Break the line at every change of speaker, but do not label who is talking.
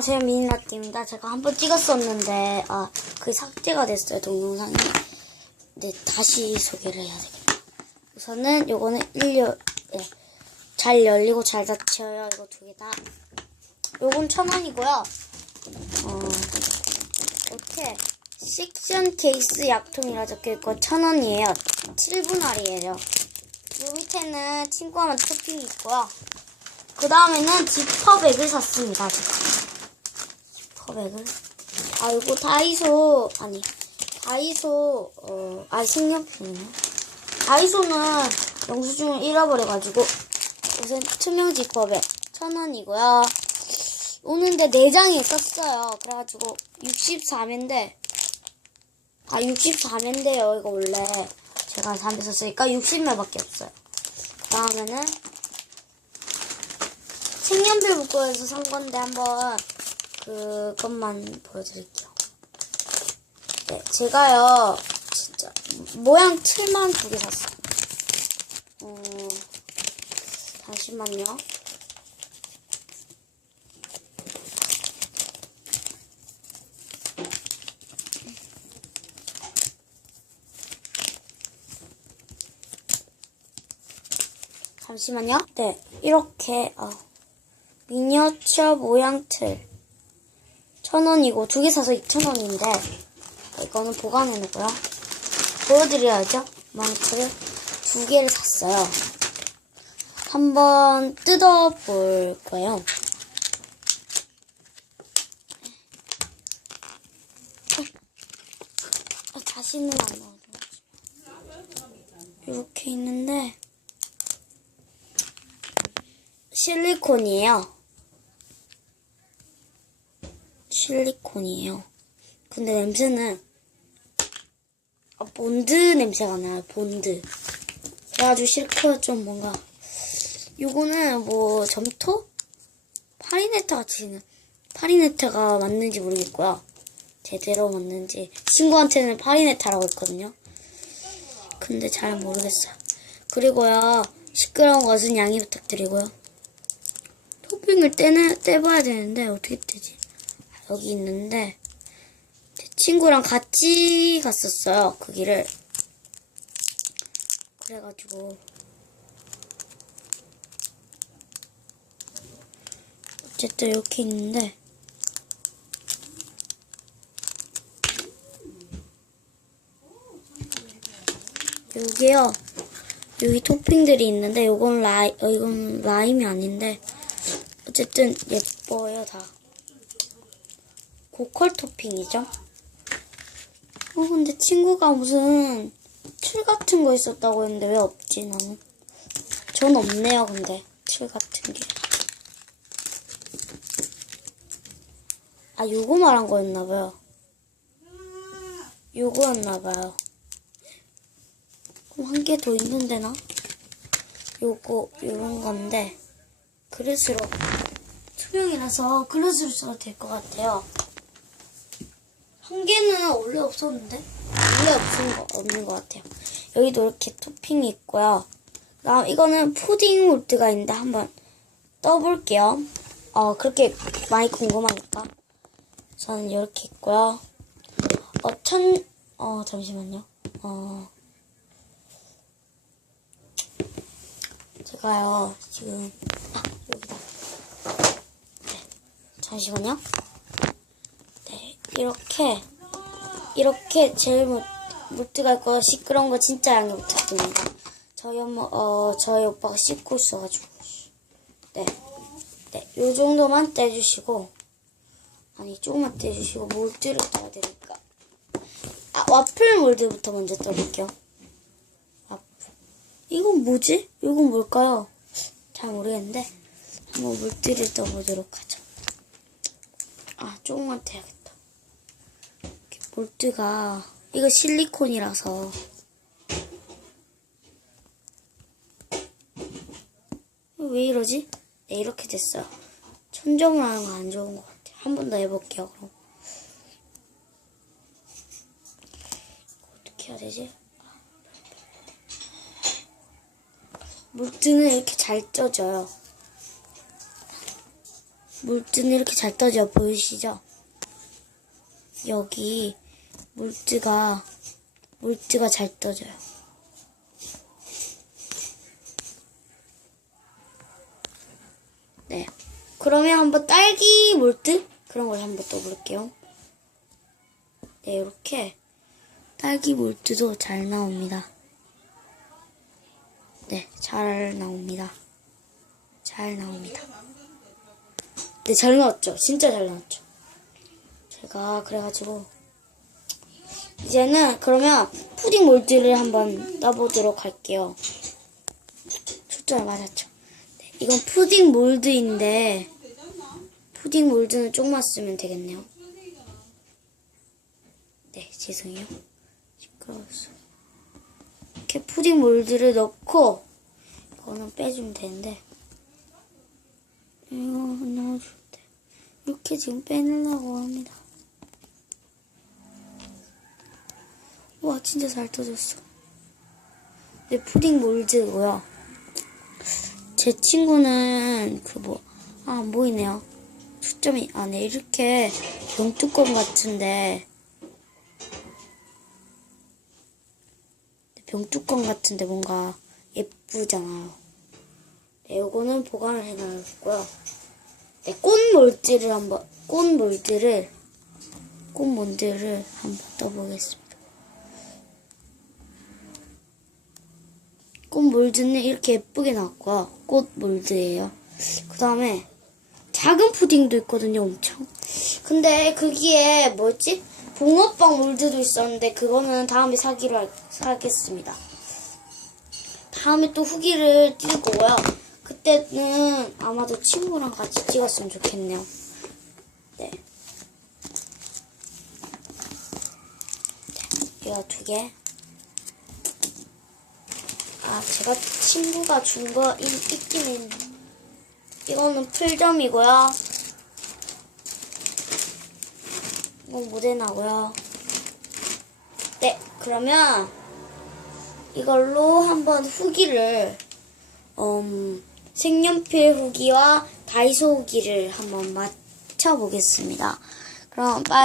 안녕하세요 미니라띠입니다. 제가 한번 찍었었는데 아 그게 삭제가 됐어요 동영상이. 네 다시 소개를 해야 되겠다. 우선은 요거는 1열 예, 잘 열리고 잘 닫혀요. 이거 두 개 다. 요건 천 원이고요. 어 이렇게 식션 케이스 약통이라 적혀있고 천 원이에요. 7분 할이에요. 요 밑에는 친구하면 토핑이 있고요. 그 다음에는 지퍼백을 샀습니다. 지퍼 백을. 아, 이거 다이소, 아니, 다이소, 어, 아, 식료품이네. 다이소는 영수증을 잃어버려가지고, 우선 투명 지퍼백, 천 원이고요. 오는데 4장이 떴어요. 그래가지고, 64매인데, 아, 64매인데요. 이거 원래. 제가 3에 썼으니까 60매밖에 없어요. 그 다음에는, 색연필 묶어서 산 건데 한번 그것만 보여드릴게요. 네, 제가요 진짜 모양 틀만 두 개 샀어요. 어, 잠시만요. 잠시만요. 네, 이렇게 어. 미니어처 모양 틀. 천 원이고, 두 개 사서 이천 원인데, 이거는 보관해 놓고요. 보여드려야죠. 망틀을 두 개를 샀어요. 한번 뜯어볼 거예요. 아, 다시는 안 넣어줘. 이렇게 있는데, 실리콘이에요. 실리콘이에요. 근데 냄새는 아, 본드 냄새가 나요. 본드. 그래가지고 실리콘은 좀 뭔가 요거는 뭐 점토? 파리네타 같이 파리네타가 맞는지 모르겠고요. 제대로 맞는지 친구한테는 파리네타라고 했거든요. 근데 잘 모르겠어요. 그리고요 시끄러운 것은 양해 부탁드리고요. 토핑을 떼는, 떼봐야 되는데, 어떻게 떼지? 여기 있는데, 제 친구랑 같이 갔었어요, 그 길을. 그래가지고, 어쨌든 이렇게 있는데, 여기요, 여기 토핑들이 있는데, 요건 라이, 어, 이건 라임이 아닌데, 어쨌든 예뻐요 다. 고컬 토핑이죠. 어 근데 친구가 무슨 틀 같은 거 있었다고 했는데 왜 없지 나는? 전 없네요 근데 틀 같은 게. 아 요거 말한 거였나봐요. 요거였나봐요. 그럼 한 개 더 있는데 나? 요거 요런 건데 그릇으로 투명이라서 그릇으로 써도 될 것 같아요. 한 개는 원래 없었는데 원래 없은 거 없는 것 같아요. 여기도 이렇게 토핑이 있고요. 그다음 이거는 푸딩 몰트가 있는데 한번 떠볼게요. 어 그렇게 많이 궁금하니까 저는 이렇게 있고요. 어 천 어 잠시만요. 어 제가요 지금 아 여기다 네 잠시만요. 네 이렇게 이렇게 제일 못 못들어갈 거 시끄러운 거 진짜 양해 부탁드립니다. 저희 엄마 어 저희 오빠가 씻고 있어가지고 네. 네, 요 정도만 떼주시고, 아니, 조금만 떼주시고, 몰드를 떠야 되니까. 아, 와플 몰드부터 먼저 떠볼게요. 와플. 이건 뭐지? 이건 뭘까요? 잘 모르겠는데, 한번 몰드를 떠보도록 하죠. 아, 조금만 떼야겠다. 몰드가, 이거 실리콘이라서, 왜 이러지? 네, 이렇게 됐어요. 천정을 하는 거 안 좋은 것 같아요. 한 번 더 해볼게요, 그럼. 어떻게 해야 되지? 물등은 이렇게 잘 쪄져요. 물뜨는 이렇게 잘 떠져 보이시죠? 여기 물뜨가 물뜨가 잘 떠져요. 네. 그러면 한번 딸기 몰트 그런 걸 한번 떠볼게요. 네, 이렇게 딸기 몰트도 잘 나옵니다. 네, 잘 나옵니다. 잘 나옵니다. 네, 잘 나왔죠? 진짜 잘 나왔죠? 제가 그래가지고 이제는 그러면 푸딩 몰드를 한번 떠보도록 할게요. 초점을 맞았죠? 네, 이건 푸딩 몰드인데 푸딩 몰드는 조금만 쓰면 되겠네요. 네, 죄송해요. 시끄러웠어. 이렇게 푸딩 몰드를 넣고 이거는 빼주면 되는데 이거 넣어줄 때 이렇게 지금 빼내려고 합니다. 와 진짜 잘 터졌어. 네, 푸딩 몰드고요. 제 친구는 그 뭐 아, 안 보이네요. 초점이 아, 네 이렇게 병뚜껑 같은데 병뚜껑 같은데 뭔가 예쁘잖아요. 네, 요거는 보관을 해놔야겠고요. 네, 꽃 몰드를 한번 꽃 몰드를 꽃 몰드를 한번 떠보겠습니다. 꽃 몰드는 이렇게 예쁘게 나왔고요. 꽃 몰드예요. 그 다음에 작은 푸딩도 있거든요, 엄청. 근데 거기에 뭐였지? 붕어빵 몰드도 있었는데 그거는 다음에 사기로 할- 사겠습니다. 다음에 또 후기를 띄울 거고요. 그때는 아마도 친구랑 같이 찍었으면 좋겠네요. 네. 네, 이거 두 개. 아, 제가 친구가 준 거 있긴 있는데. 이거는 풀점이고요. 이건 모데나고요. 네, 그러면 이걸로 한번 후기를 음, 색연필 후기와 다이소 후기를 한번 맞춰보겠습니다. 그럼 빨리